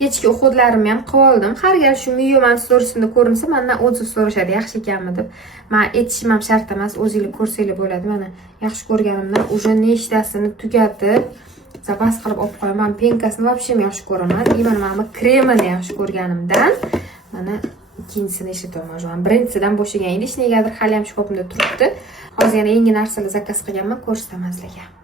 Kechki uxudlarimni ham qilib oldim. Har gal shu Miyuman storiesida ko'rinsa, mendan o'zi so'rashadi, yaxshi ekanmi deb. Men aytishim ham shart emas, o'zingizlar ko'rsanglar bo'ladi. Mana yaxshi ko'rganimdan уже nechtasini tugatib, zapas qilib olib qo'yaman. Penkasini вообще yaxshi ko'raman. Именно mana kremini yaxshi ko'rganimdan mana ikkinchisini ishlataman. Birinchisidan bo'shagan edi, hech negadir hali ham shkafimda turibdi. Hozir yana yangi narsalar zakaz qilganman, ko'rsataman sizlarga.